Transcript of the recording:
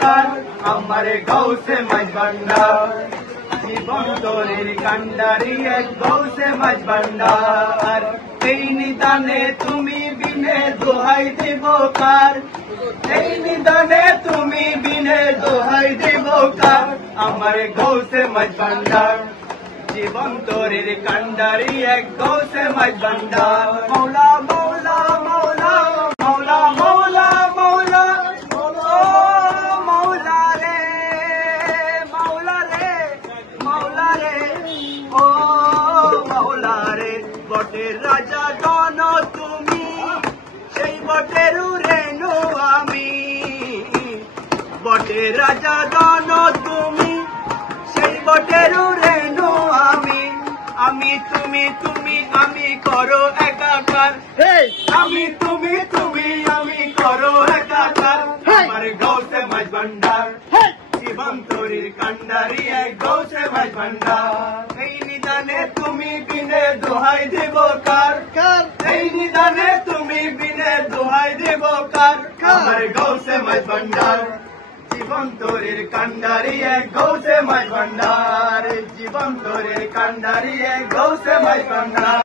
কার আমারে গৌসে মাঝ ভান্ডার জীবন তোরের কান্ডারি এক গৌসে মাঝ ভান্ডার এই নিদানে তুমি বিনে দোহাই দেব কার এই নিদানে তুমি বিনে দোহাই দেব কার আমারে গৌসে মাঝ ভান্ডার জীবন তোরের কান্ডারি এক গৌসে মাঝ ভান্ডার মৌলা মৌলা মৌলা মৌলা মৌলা মৌলা মৌলা রে মৌলা রে মৌলা রে ও মৌলা রে বটের রাজা গণ তুমি সেই বটের রেণু আমি বটের রাজা গণ তুমি সেই বটের রেণু আমি তুমি তুমি আমি করো একাকার আমি তুমি তুমি আমি করো একাকার আমার গৌসে মাঝ ভান্ডার জীবন তোরির কান্ডারি এক গৌসে মাঝ ভান্ডার এই নিদানে তুমি বিনে দোহাই দেব কার এই নিদানে তুমি বিনে দোহাই দেব কার আমার গৌসে মাঝ ভান্ডার জীবন তোরের কান্ডারি এক গৌসে মাঝ ভান্ডার জীবন তোরের কান্ডারি এক গৌসে মাঝ ভান্ডার।